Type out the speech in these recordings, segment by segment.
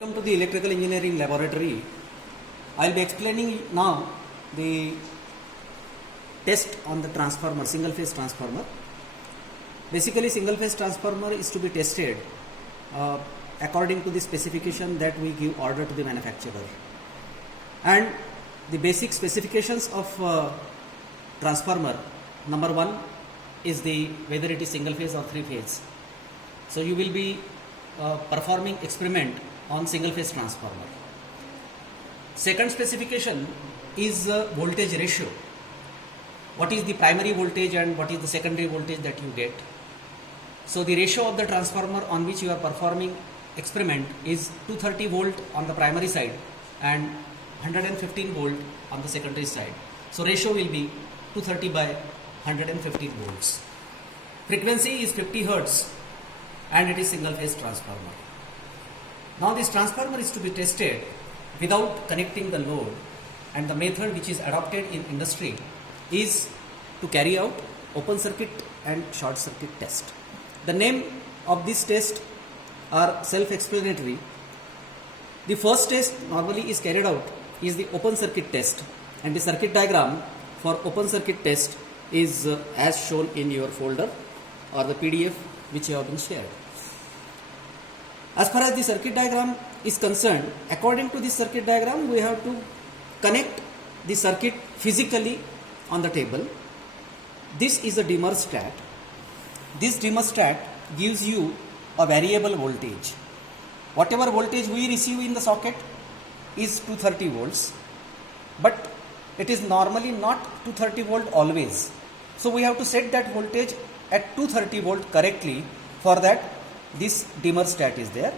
Welcome to the electrical engineering laboratory. I will be explaining now the test on the transformer, single phase transformer. Basically, single phase transformer is to be tested according to the specification that we give order to the manufacturer. And the basic specifications of transformer, number one is whether it is single phase or three phase. So you will be performing experiment on single phase transformer. Second specification is voltage ratio. What is the primary voltage and what is the secondary voltage that you get? So the ratio of the transformer on which you are performing experiment is 230 volt on the primary side and 115 volt on the secondary side. So ratio will be 230 by 115 volts. Frequency is 50 hertz and it is single phase transformer. Now this transformer is to be tested without connecting the load, and the method which is adopted in industry is to carry out open circuit and short circuit test. The name of this test are self-explanatory. The first test normally is carried out is the open circuit test, and the circuit diagram for open circuit test is as shown in your folder or the PDF which you have been shared. As far as the circuit diagram is concerned, according to this circuit diagram, we have to connect the circuit physically on the table. This is a dimmer stat. This dimmer stat gives you a variable voltage. Whatever voltage we receive in the socket is 230 volts, but it is normally not 230 volt always. So we have to set that voltage at 230 volt correctly. For that, this dimmer stat is there.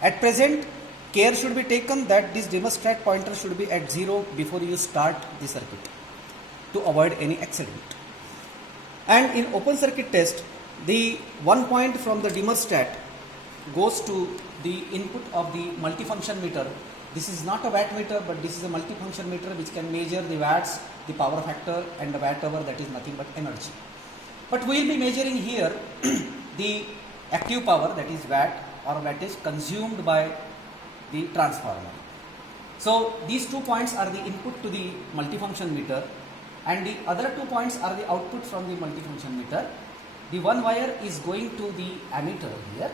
At present, care should be taken that this dimmer stat pointer should be at 0 before you start the circuit to avoid any accident. And in open circuit test, the 1 point from the dimmer stat goes to the input of the multifunction meter. This is not a watt meter, but this is a multifunction meter which can measure the watts, the power factor and the watt hour, that is nothing but energy. But we will be measuring here the active power, that is watt or wattage consumed by the transformer. So these 2 points are the input to the multifunction meter, and the other 2 points are the output from the multifunction meter. The one wire is going to the ammeter here.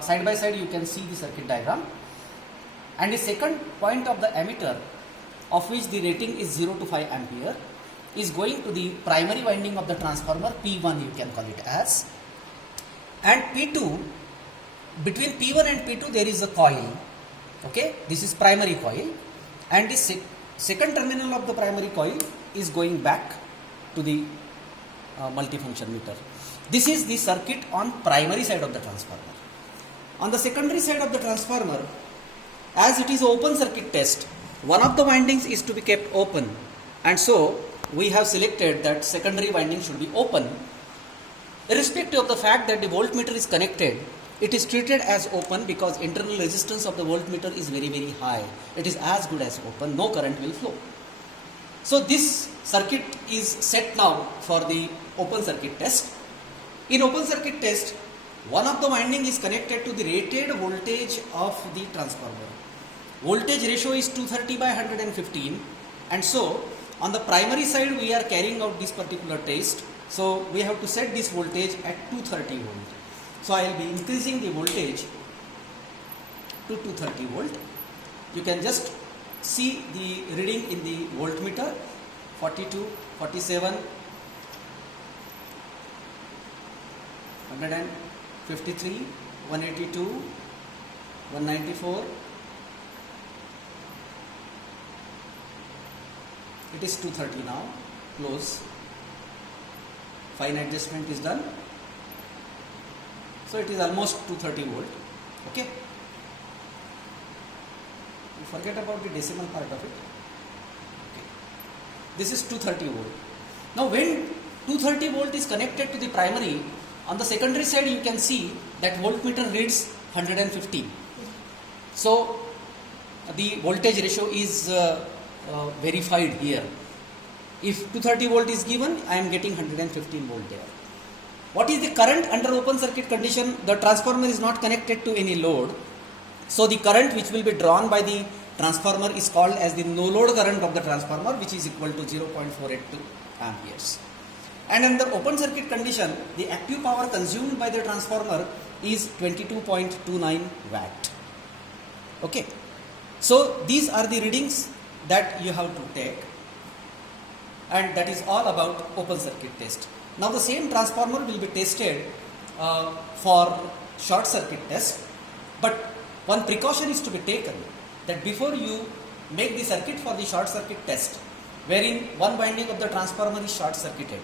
Side by side you can see the circuit diagram, and the second point of the ammeter, of which the rating is 0 to 5 ampere, is going to the primary winding of the transformer, P1 you can call it as. And P2, between P1 and P2 there is a coil. Okay, this is primary coil, and the second terminal of the primary coil is going back to the multifunction meter. This is the circuit on primary side of the transformer. On the secondary side of the transformer, as it is open circuit test, one of the windings is to be kept open, and so we have selected that secondary winding should be open. Irrespective of the fact that the voltmeter is connected, it is treated as open because internal resistance of the voltmeter is very, very high. It is as good as open, no current will flow. So this circuit is set now for the open circuit test. In open circuit test, one of the winding is connected to the rated voltage of the transformer. Voltage ratio is 230 by 115, and so on the primary side we are carrying out this particular test. So we have to set this voltage at 230 volt. So I will be increasing the voltage to 230 volt. You can just see the reading in the voltmeter: 42, 47, 153, 182, 194. It is 230 now. Close. Fine adjustment is done. So it is almost 230 volt. Okay. You forget about the decimal part of it. Okay. This is 230 volt. Now when 230 volt is connected to the primary, on the secondary side you can see that voltmeter reads 115. So the voltage ratio is verified here. If 230 volt is given, I am getting 115 volt there. What is the current under open circuit condition? The transformer is not connected to any load. So the current which will be drawn by the transformer is called as the no load current of the transformer, which is equal to 0.482 amperes. And in the open circuit condition, the active power consumed by the transformer is 22.29 watt. Okay. So these are the readings that you have to take, and that is all about open circuit test. Now the same transformer will be tested for short circuit test, but one precaution is to be taken, that before you make the circuit for the short circuit test, wherein one winding of the transformer is short circuited,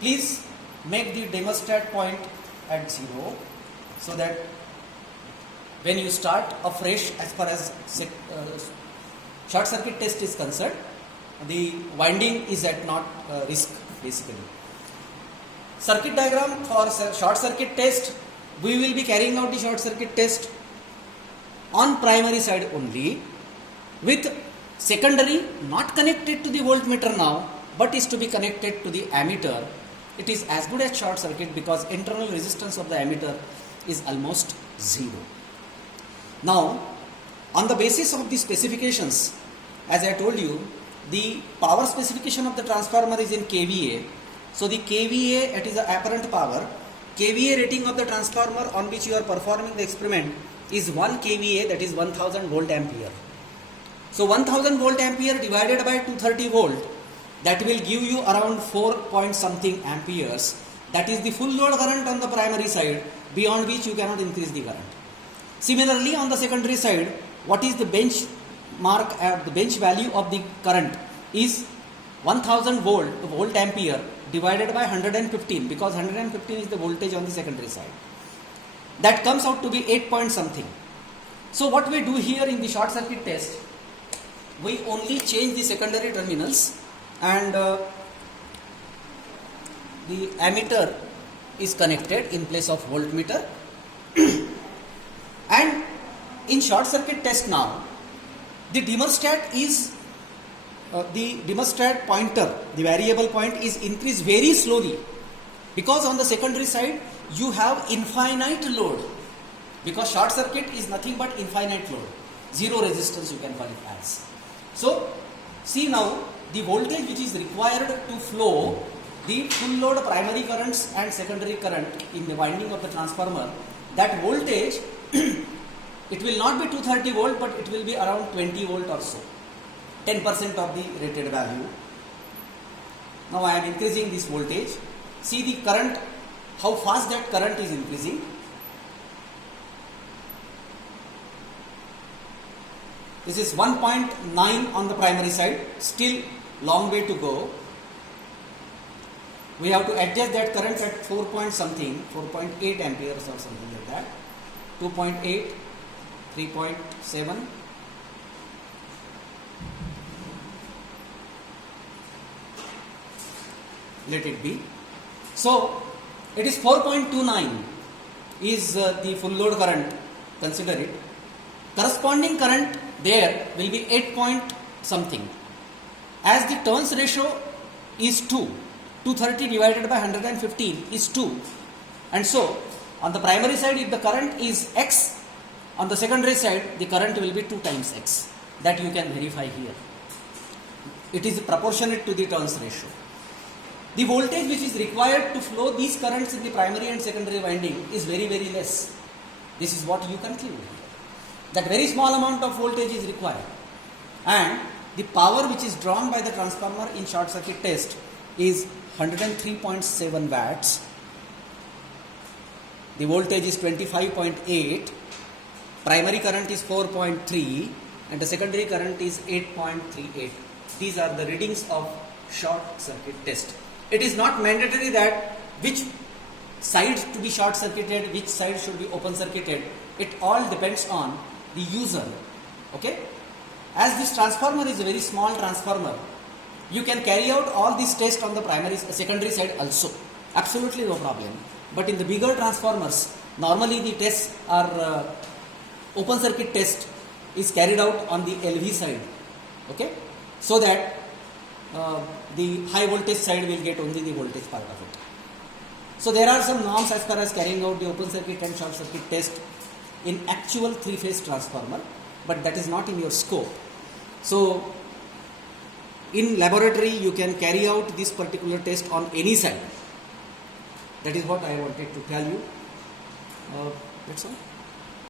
please make the demostat point at 0, so that when you start afresh as far as short circuit test is concerned, the winding is at not risk basically. Circuit diagram for short circuit test, we will be carrying out the short circuit test on primary side only, with secondary not connected to the voltmeter now, but is to be connected to the ammeter. It is as good as short circuit because internal resistance of the ammeter is almost 0. Now, on the basis of the specifications, as I told you, the power specification of the transformer is in kVA. So the kVA, it is the apparent power. kVA rating of the transformer on which you are performing the experiment is 1 kVA, that is 1000 volt ampere. So 1000 volt ampere divided by 230 volt, that will give you around 4 point something amperes. That is the full load current on the primary side, beyond which you cannot increase the current. Similarly, on the secondary side, what is the benchmark at the bench value of the current is 1000 volt ampere divided by 115, because 115 is the voltage on the secondary side. That comes out to be 8 point something. So what we do here in the short circuit test, we only change the secondary terminals, and the ammeter is connected in place of voltmeter. And in short circuit test now, the demostat is the demostat pointer, the variable point is increased very slowly, because on the secondary side you have infinite load, because short circuit is nothing but infinite load, zero resistance you can call it as. So see now, the voltage which is required to flow the full load primary currents and secondary current in the winding of the transformer, that voltage it will not be 230 volt, but it will be around 20 volt or so, 10% of the rated value. Now I am increasing this voltage. See the current, how fast that current is increasing. This is 1.9 on the primary side, still long way to go. We have to adjust that current at 4 point something, 4.8 amperes or something like that, 2.8, 3.7. Let it be. So it is 4.29 is the full load current, consider it. Corresponding current there will be 8 point something. As the turns ratio is 2, 230 divided by 115 is 2. And so on the primary side, if the current is X, on the secondary side the current will be 2 times X. That you can verify here. It is proportionate to the turns ratio. The voltage which is required to flow these currents in the primary and secondary winding is very, very less. This is what you conclude here. That very small amount of voltage is required. And the power which is drawn by the transformer in short circuit test is 103.7 watts. The voltage is 25.8. Primary current is 4.3 and the secondary current is 8.38. These are the readings of short circuit test. It is not mandatory that which side to be short circuited, which side should be open circuited. It all depends on the user. Okay? As this transformer is a very small transformer, you can carry out all these tests on the secondary side also. Absolutely no problem. But in the bigger transformers, normally the tests are open circuit test is carried out on the LV side. Okay? So that the high voltage side will get only the voltage part of it. So there are some norms as far as carrying out the open circuit and short circuit test in actual three-phase transformer, but that is not in your scope. So in laboratory you can carry out this particular test on any side. That is what I wanted to tell you. That's all.